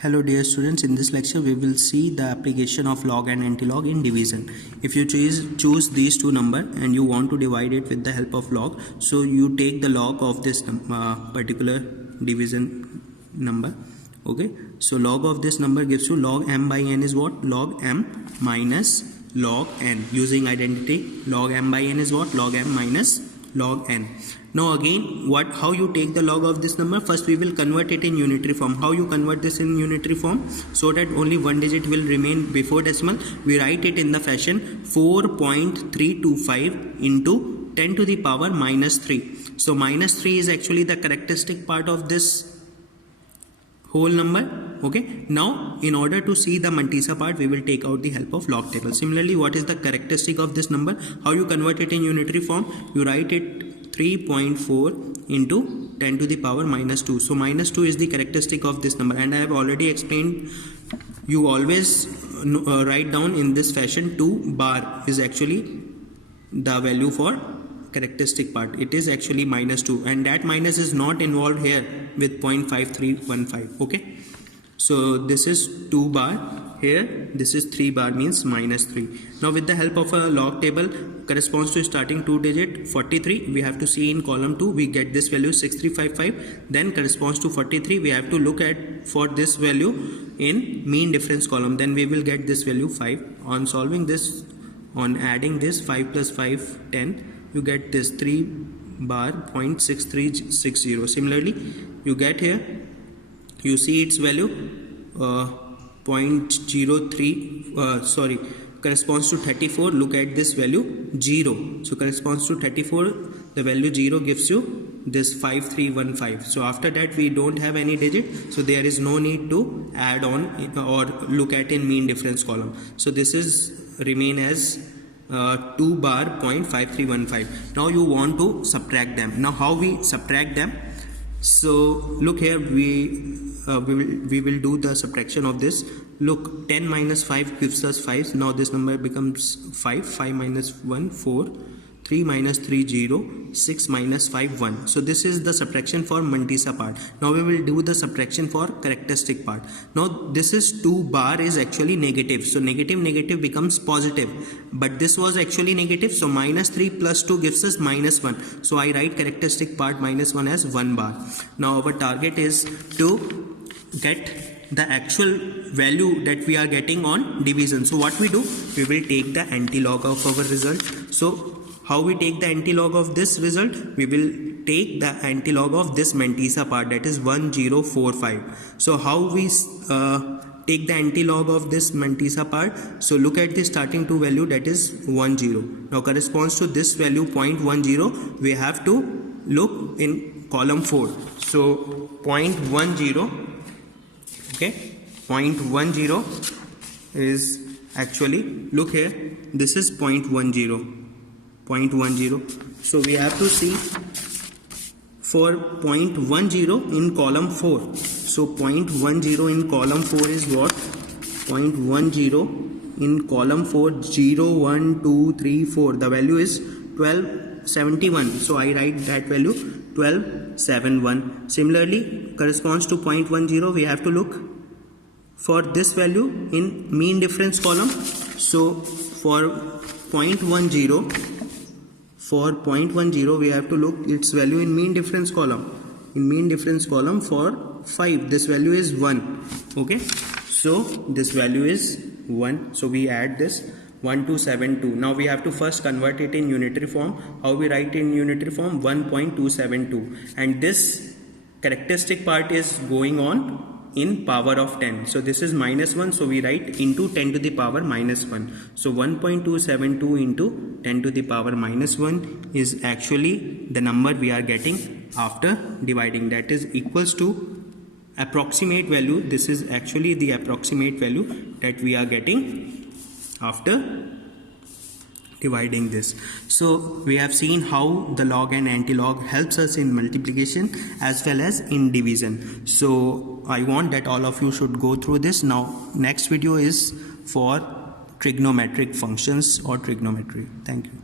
Hello dear students, in this lecture we will see the application of log and antilog in division. If you choose these two numbers and you want to divide it with the help of log, so you take the log of this particular division number. Okay, so log of this number gives you log m by n is what? Log m minus log n. Using identity, log m by n is what? Log m minus log n. Now again, how you take the log of this number? First we will convert it in unitary form. How you convert this in unitary form? So that only one digit will remain before decimal. We write it in the fashion 4.325 into 10 to the power minus 3. So minus 3 is actually the characteristic part of this whole number. Okay, now in order to see the mantissa part, we will take out the help of log table. Similarly, what is the characteristic of this number? How you convert it in unitary form? You write it 3.4 into 10 to the power minus 2. So minus 2 is the characteristic of this number, and I have already explained. You always write down in this fashion 2 bar is actually the value for characteristic part. It is actually minus 2, and that minus is not involved here with 0.5315. okay, so this is 2 bar here, this is 3 bar, means minus 3. Now with the help of a log table, corresponds to starting 2 digit 43, we have to see in column 2, we get this value 6355, then corresponds to 43, we have to look at for this value in mean difference column, then we will get this value 5. On solving this, on adding this 5 plus 5 10, you get this 3 bar 0.6360. Similarly, you get here, you see its value 0.03 corresponds to 34. Look at this value 0, so corresponds to 34. The value 0 gives you this 5315. So after that we don't have any digit, so there is no need to add on or look at in mean difference column. So this is remain as 2 bar 0.5315. Now you want to subtract them. Now how we subtract them? So look here, we will do the subtraction of this. Look, 10 minus 5 gives us 5. Now this number becomes 5. 5 minus 1 4. 3 minus 3 0. 6 minus 5 1. So this is the subtraction for mantissa part. Now we will do the subtraction for characteristic part. Now this is 2 bar is actually negative, so negative becomes positive, but this was actually negative, so minus 3 plus 2 gives us minus 1. So I write characteristic part minus 1 as 1 bar. Now our target is to get the actual value that we are getting on division. So what we do, we will take the antilog of our result. So how we take the antilog of this result? We will take the antilog of this mantissa part, that is 1045. So how we take the antilog of this mantissa part? So look at the starting 2 value, that is 10. Now corresponds to this value 0.10. We have to look in column 4. So 0.10. Okay, 0.10 is actually, look here, this is 0.10. So we have to see for 0.10 in column 4. So 0.10 in column 4 is what? 0.10 in column 4, 0 1 2 3 4. The value is 1271. So I write that value 1271. Similarly, corresponds to 0.10. We have to look for this value in mean difference column. So for 0.10, we have to look its value in mean difference column. In mean difference column for 5, this value is 1. Okay, so this value is 1. So we add this 1272. Now we have to first convert it in unitary form. How we write in unitary form? 1.272, and this characteristic part is going on in power of 10. So this is minus 1, so we write into 10 to the power minus 1. So 1.272 into 10 to the power minus 1 is actually the number we are getting after dividing. That is equals to approximate value. This is actually the approximate value that we are getting after dividing this. So we have seen how the log and antilog helps us in multiplication as well as in division. So I want that all of you should go through this. Now next video is for trigonometric functions or trigonometry. Thank you.